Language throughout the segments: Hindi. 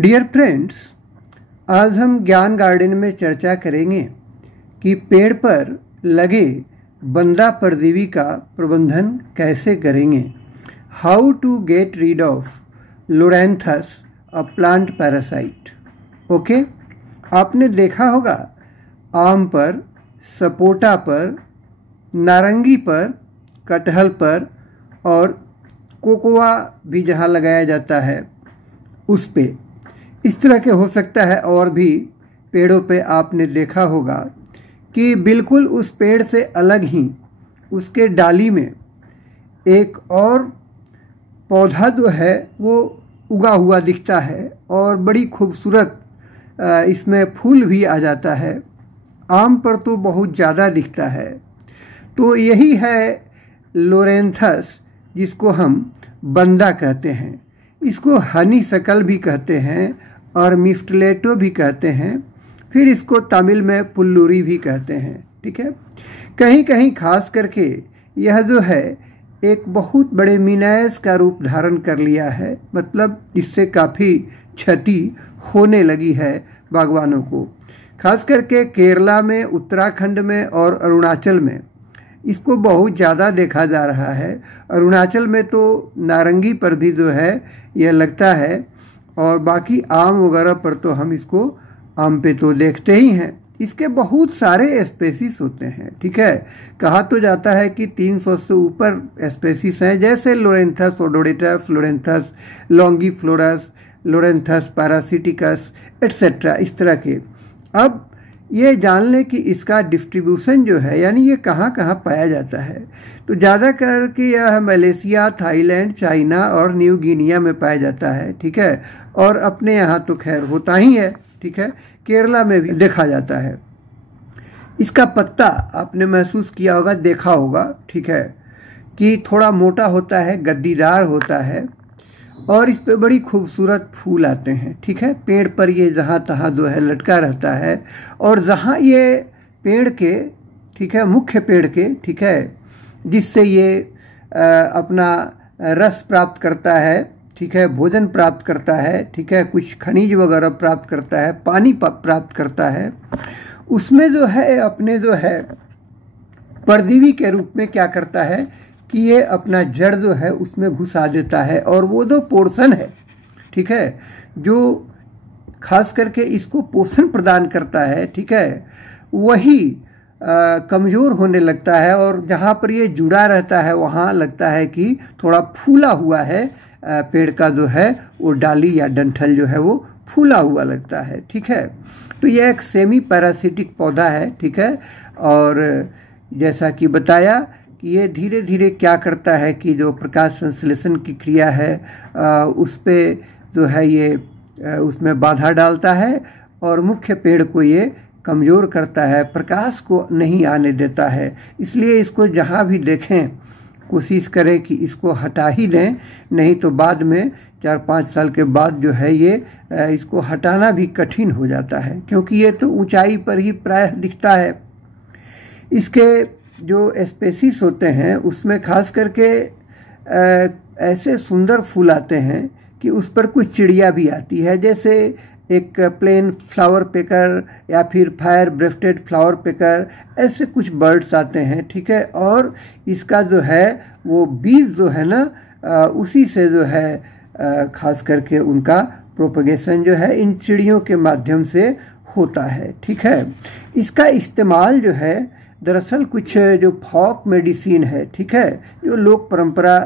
डियर फ्रेंड्स, आज हम ज्ञान गार्डन में चर्चा करेंगे कि पेड़ पर लगे बंदा परजीवी का प्रबंधन कैसे करेंगे। How to get rid of loranthus a plant parasite. Okay, आपने देखा होगा आम पर, सपोटा पर, नारंगी पर, कटहल पर और कोकोआ भी जहाँ लगाया जाता है उस पे इस तरह के हो सकता है। और भी पेड़ों पे आपने देखा होगा कि बिल्कुल उस पेड़ से अलग ही उसके डाली में एक और पौधा जो है वो उगा हुआ दिखता है और बड़ी खूबसूरत इसमें फूल भी आ जाता है। आम पर तो बहुत ज़्यादा दिखता है। तो यही है लोरेंथस, जिसको हम बंदा कहते हैं। इसको हनी शकल भी कहते हैं और मिस्टलेटो भी कहते हैं। फिर इसको तमिल में पुल्लूरी भी कहते हैं। ठीक है, कहीं कहीं खास करके यह जो है एक बहुत बड़े मीनास का रूप धारण कर लिया है। मतलब इससे काफ़ी क्षति होने लगी है बागवानों को। खास करके केरला में, उत्तराखंड में और अरुणाचल में इसको बहुत ज़्यादा देखा जा रहा है। अरुणाचल में तो नारंगी पर भी जो है यह लगता है और बाकी आम वगैरह पर तो हम इसको आम पे तो देखते ही हैं। इसके बहुत सारे स्पेसीज होते हैं। ठीक है, कहा तो जाता है कि 300 से ऊपर स्पेसीज हैं, जैसे लोरेंथस ओडोडेटस, लोरेंथस लॉन्गीफ्लोरस, लोरेंथस पैरासिटिकस एट्सेट्रा, इस तरह के। अब ये जान लें कि इसका डिस्ट्रीब्यूशन जो है, यानी ये कहाँ कहाँ पाया जाता है, तो ज़्यादा करके यह मलेशिया, थाईलैंड, चाइना और न्यू गिनिया में पाया जाता है। ठीक है, और अपने यहाँ तो खैर होता ही है। ठीक है, केरला में भी देखा जाता है। इसका पत्ता आपने महसूस किया होगा, देखा होगा, ठीक है, कि थोड़ा मोटा होता है, गद्दीदार होता है और इस पे बड़ी खूबसूरत फूल आते हैं। ठीक है, पेड़ पर ये जहाँ तहाँ जो है लटका रहता है और जहाँ ये पेड़ के, ठीक है, मुख्य पेड़ के, ठीक है, जिससे ये अपना रस प्राप्त करता है, ठीक है, भोजन प्राप्त करता है, ठीक है, कुछ खनिज वगैरह प्राप्त करता है, पानी प्राप्त करता है, उसमें जो है अपने जो है परजीवी के रूप में क्या करता है कि ये अपना जड़ जो है उसमें घुसा देता है। और वो जो पोर्शन है, ठीक है, जो खास करके इसको पोषण प्रदान करता है, ठीक है, वही कमज़ोर होने लगता है और जहाँ पर ये जुड़ा रहता है वहाँ लगता है कि थोड़ा फूला हुआ है पेड़ का जो है वो डाली या डंठल जो है वो फूला हुआ लगता है। ठीक है, तो यह एक सेमी पैरासिटिक पौधा है। ठीक है, और जैसा कि बताया कि ये धीरे धीरे क्या करता है कि जो प्रकाश संश्लेषण की क्रिया है उस पे जो है ये उसमें बाधा डालता है और मुख्य पेड़ को ये कमज़ोर करता है, प्रकाश को नहीं आने देता है। इसलिए इसको जहाँ भी देखें कोशिश करें कि इसको हटा ही दें, नहीं तो बाद में 4-5 साल के बाद जो है ये इसको हटाना भी कठिन हो जाता है, क्योंकि ये तो ऊंचाई पर ही प्रायः दिखता है। इसके जो स्पेसीज होते हैं उसमें खास करके ऐसे सुंदर फूल आते हैं कि उस पर कुछ चिड़िया भी आती है, जैसे एक प्लेन फ्लावर पेकर या फिर फायर ब्रेस्टेड फ्लावर पेकर, ऐसे कुछ बर्ड्स आते हैं। ठीक है, और इसका जो है वो बीज जो है ना उसी से जो है खास करके उनका प्रोपगेशन जो है इन चिड़ियों के माध्यम से होता है। ठीक है, इसका इस्तेमाल जो है दरअसल कुछ जो फॉक मेडिसिन है, ठीक है, जो लोक परंपरा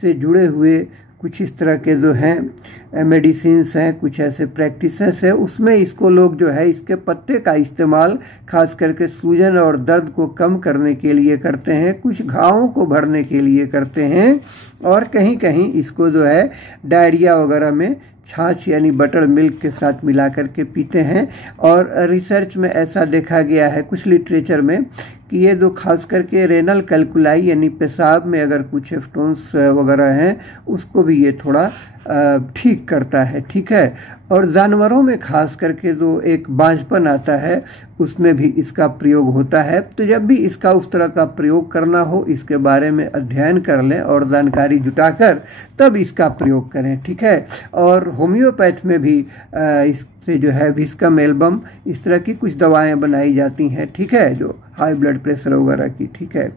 से जुड़े हुए कुछ इस तरह के जो हैं मेडिसिन्स हैं, कुछ ऐसे प्रैक्टिसेस है, उसमें इसको लोग जो है इसके पत्ते का इस्तेमाल खास करके सूजन और दर्द को कम करने के लिए करते हैं, कुछ घावों को भरने के लिए करते हैं और कहीं कहीं इसको जो है डायरिया वगैरह में छाछ यानी बटर मिल्क के साथ मिला करके पीते हैं। और रिसर्च में ऐसा देखा गया है कुछ लिटरेचर में कि ये जो खास करके रेनल कैल्कुलाई यानी पेशाब में अगर कुछ स्टोन्स वगैरह हैं उसको भी ये थोड़ा ठीक करता है, ठीक है। और जानवरों में खास करके जो एक बांझपन आता है उसमें भी इसका प्रयोग होता है। तो जब भी इसका उस तरह का प्रयोग करना हो इसके बारे में अध्ययन कर लें और जानकारी जुटाकर तब इसका प्रयोग करें, ठीक है। और होम्योपैथ में भी इससे जो है विस्कम एल्बम इस तरह की कुछ दवाएं बनाई जाती हैं, ठीक है, जो हाई ब्लड प्रेशर वगैरह की, ठीक है।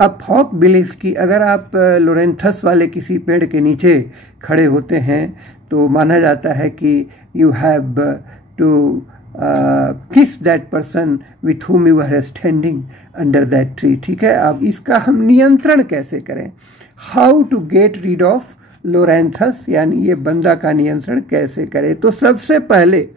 अब फॉक बिलीफ की, अगर आप लोरेंथस वाले किसी पेड़ के नीचे खड़े होते हैं तो माना जाता है कि you have to kiss that person with whom you are standing under that tree, ठीक है। अब इसका हम नियंत्रण कैसे करें, how to get rid of loranthus यानी ये बंदा का नियंत्रण कैसे करें। तो सबसे पहले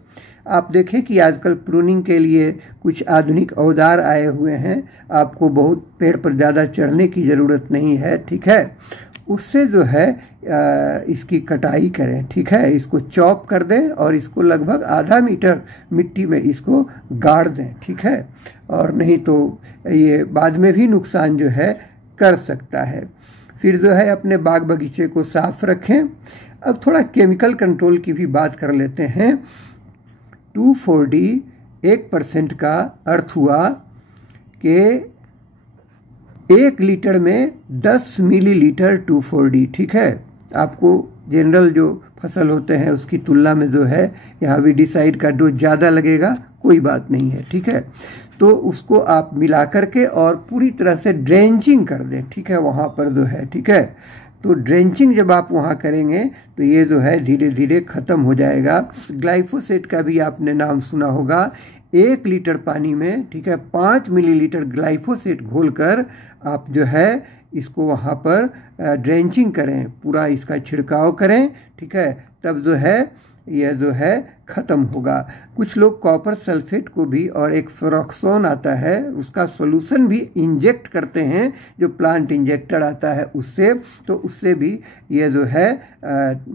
आप देखें कि आजकल प्रूनिंग के लिए कुछ आधुनिक औजार आए हुए हैं, आपको बहुत पेड़ पर ज़्यादा चढ़ने की ज़रूरत नहीं है, ठीक है। उससे जो है इसकी कटाई करें, ठीक है, इसको चॉप कर दें और इसको लगभग आधा मीटर मिट्टी में इसको गाड़ दें, ठीक है। और नहीं तो ये बाद में भी नुकसान जो है कर सकता है। फिर जो है अपने बाग बगीचे को साफ रखें। अब थोड़ा केमिकल कंट्रोल की भी बात कर लेते हैं। 2,4-D 1% का अर्थ हुआ कि 1 लीटर में 10 मिलीलीटर 2,4-D, ठीक है। आपको जनरल जो फसल होते हैं उसकी तुलना में जो है यहाँ वीडिसाइड का डोज ज़्यादा लगेगा, कोई बात नहीं है, ठीक है। तो उसको आप मिला करके और पूरी तरह से ड्रेंचिंग कर दें, ठीक है, वहाँ पर जो है, ठीक है। तो ड्रेंचिंग जब आप वहाँ करेंगे तो ये जो है धीरे धीरे ख़त्म हो जाएगा। ग्लाइफोसेट का भी आपने नाम सुना होगा। 1 लीटर पानी में, ठीक है, 5 मिलीलीटर ग्लाइफोसेट घोलकर आप जो है इसको वहाँ पर ड्रेंचिंग करें, पूरा इसका छिड़काव करें, ठीक है। तब जो है यह जो है ख़त्म होगा। कुछ लोग कॉपर सल्फेट को भी और एक फेरोक्सोन आता है उसका सॉल्यूशन भी इंजेक्ट करते हैं, जो प्लांट इंजेक्टर आता है उससे, तो उससे भी यह जो है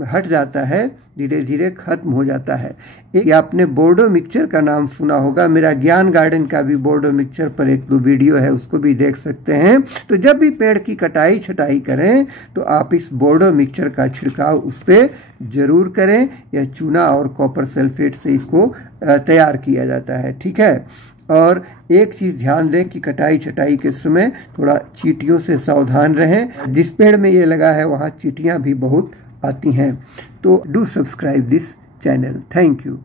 हट जाता है, धीरे धीरे ख़त्म हो जाता है। एक आपने बोर्डो मिक्सचर का नाम सुना होगा, मेरा ज्ञान गार्डन का भी बोर्डो मिक्सचर पर 1-2 वीडियो है, उसको भी देख सकते हैं। तो जब भी पेड़ की कटाई छटाई करें तो आप इस बोर्डो मिक्सचर का छिड़काव उस पर जरूर करें। यह चूना और कॉपर सल्फेट से इसको तैयार किया जाता है, ठीक है। और एक चीज़ ध्यान दें कि कटाई छटाई के समय थोड़ा चींटियों से सावधान रहें। जिस पेड़ में ये लगा है वहाँ चींटियाँ भी बहुत आती हैं। तो do subscribe this channel. Thank you.